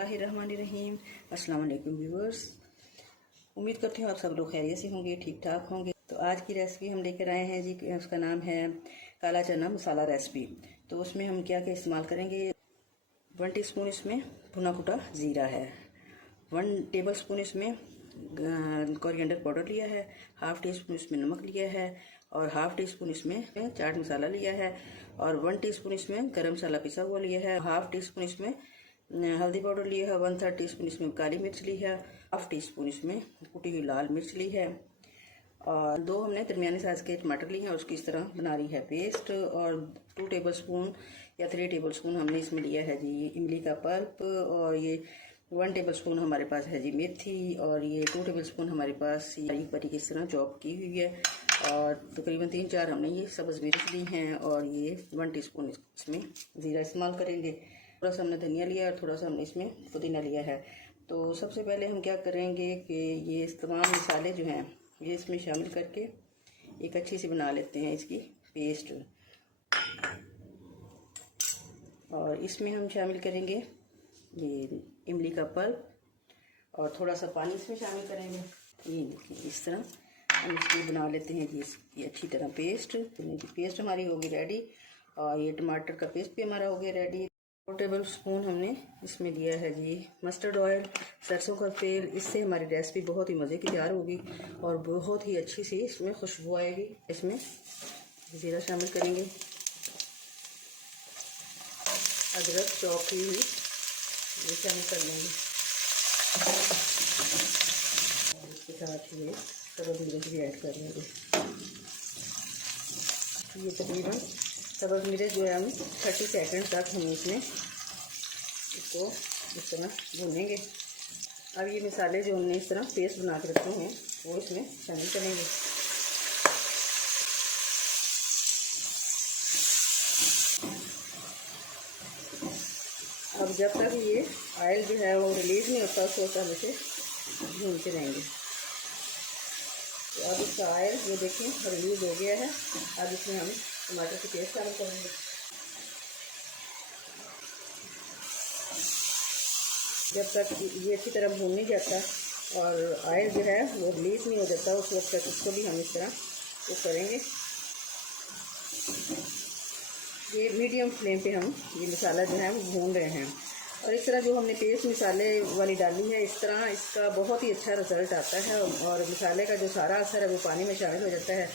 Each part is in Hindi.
बिस्मिल्लाहिर्रहमानिर्रहीम। अस्सलाम वालेकुम व्यूअर्स, उम्मीद करती हूँ आप सब लोग खैरियत से होंगे, ठीक ठाक होंगे। तो आज की रेसिपी हम लेकर आए हैं जी, उसका नाम है काला चना मसाला रेसिपी। तो उसमें हम क्या क्या इस्तेमाल करेंगे। 1 टीस्पून इसमें भुना कुटा ज़ीरा है, 1 टेबलस्पून इसमें कोरिएंडर पाउडर लिया है, हाफ़ टी स्पून इसमें नमक लिया है और हाफ़ टी स्पून इसमें चाट मसाला लिया है और 1 टीस्पून इसमें गरम मसाला पिसा हुआ लिया है, हाफ़ टी स्पून इसमें हल्दी पाउडर लिया है, 1/3 टीस्पून इसमें काली मिर्च ली है, हाफ़ टी स्पून इसमें कुटी हुई लाल मिर्च ली है और 2 हमने दरमियाने साइज़ के टमाटर लिए हैं, उसकी इस तरह बना रही है पेस्ट। और 2 टेबलस्पून या 3 टेबलस्पून हमने इसमें लिया है जी इमली का पल्प और ये 1 टेबलस्पून हमारे पास है जी मेथी और ये 2 टेबलस्पून हमारे पास बारीक बारीक इस तरह चॉप की हुई है और तकरीबन 3-4 हमने ये सब्ज़ मिर्च ली हैं और ये 1 टीस्पून इसमें ज़ीरा इस्तेमाल करेंगे। थोड़ा सा हमने धनिया लिया और थोड़ा सा हमने इसमें पुदीना लिया है। तो सबसे पहले हम क्या करेंगे कि ये तमाम मसाले जो हैं ये इसमें शामिल करके एक अच्छी सी बना लेते हैं इसकी पेस्ट। और इसमें हम शामिल करेंगे ये इमली का पल्प और थोड़ा सा पानी इसमें शामिल करेंगे। ये देखिए इस तरह हम इसकी बना लेते हैं जी इसकी अच्छी तरह पेस्ट। पेस्ट हमारी होगी रेडी और ये टमाटर का पेस्ट भी हमारा हो गया रेडी। 2 टेबल स्पून हमने इसमें लिया है जी मस्टर्ड ऑयल, सरसों का तेल। इससे हमारी रेसिपी बहुत ही मज़े की तैयार होगी और बहुत ही अच्छी सी इसमें खुशबू आएगी। इसमें ज़ीरा शामिल करेंगे, अदरक चॉप की हुई ये शामिल कर लेंगे और इसके साथ ये सब्ज़ मिर्च भी ऐड कर लेंगे। ये तकरीबन सब्ज़ मिर्च जो है हम 30 सेकंड तक हम इसमें इसको इस तरह भूनेंगे। अब ये मसाले जो हमने इस तरह पेस्ट बना के रखे हैं वो इसमें शामिल करेंगे। अब जब तक ये ऑयल जो है वो रिलीज़ नहीं होता उसको हम इसे भूनते रहेंगे। तो अब इसका ऑयल ये देखें रिलीज़ हो गया है। अब इसमें हम टमाटर की पेस्ट शामिल करेंगे। जब तक ये अच्छी तरह भून नहीं जाता और ऑयल जो है वो रिलीज़ नहीं हो जाता उस वक्त तक इसको भी हम इस तरह वो करेंगे। ये मीडियम फ्लेम पे हम ये मसाला जो है वो भून रहे हैं और इस तरह जो हमने पेस्ट मसाले वाली डाली है इस तरह इसका बहुत ही अच्छा रिज़ल्ट आता है और मसाले का जो सारा असर है वो पानी में शामिल हो जाता है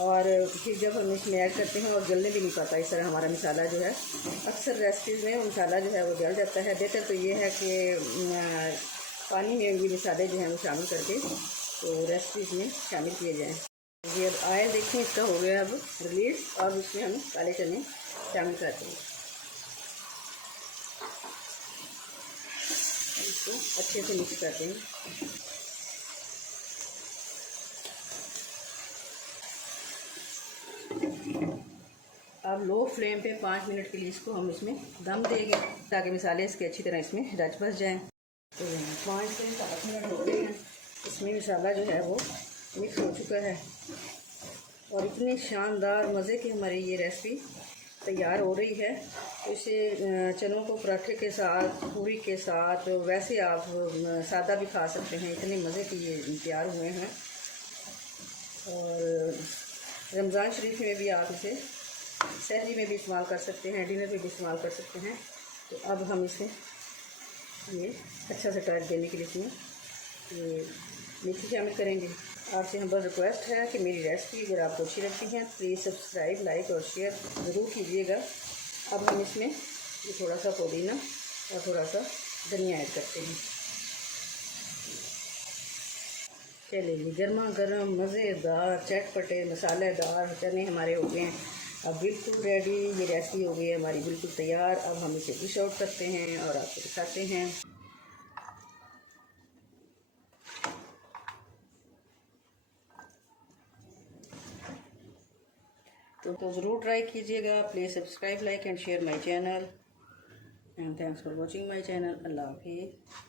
और फिर जब हम इसमें ऐड करते हैं और जलने भी नहीं पाता इस तरह हमारा मसाला जो है। अक्सर रेसिपीज़ में मसाला जो है वो जल जाता है। बेहतर तो ये है कि पानी में ये मसाले जो हैं वो शामिल करके तो रेसिपीज़ में शामिल किए जाएँ। ये अब ऑयल देखिए इसका हो गया अब रिलीज़ और इसमें हम काले चने शामिल करते हैं। इसको अच्छे से मिक्स करते हैं। अब लो फ्लेम पे 5 मिनट के लिए इसको हम इसमें दम देंगे ताकि मसाले इसके अच्छी तरह इसमें रच बस जाएँ। तो 5 से 7 मिनट हो गए हैं, इसमें मसाला जो है वो मिक्स हो चुका है और इतनी शानदार मज़े की हमारी ये रेसिपी तैयार हो रही है। तो इसे चनों को पराठे के साथ, पूरी के साथ, वैसे आप सादा भी खा सकते हैं। इतने मज़े की ये तैयार हुए हैं और रमज़ान शरीफ में भी आप इसे सहरी में भी इस्तेमाल कर सकते हैं, डिनर में भी इस्तेमाल कर सकते हैं। तो अब हम इसे ये अच्छा से टाइट देने के लिए इसमें ये मेथी शामिल करेंगे। आपसे हम बस रिक्वेस्ट है कि मेरी रेसिपी अगर आपको अच्छी लगती है प्लीज़ सब्सक्राइब, लाइक और शेयर ज़रूर कीजिएगा। अब हम इसमें ये थोड़ा सा पुदीना और थोड़ा सा धनिया ऐड करते हैं। चलिए गर्मा गर्म मज़ेदार चटपटे मसालेदार चने हमारे हो गए हैं। अब बिल्कुल रेडी, ये रेसिपी हो गई है हमारी बिल्कुल तैयार। अब हम इसे डिश आउट करते हैं और आपको दिखाते हैं। तो ज़रूर ट्राई कीजिएगा। Please subscribe, like and share my channel and thanks for watching my channel. अल्लाह हाफिज़।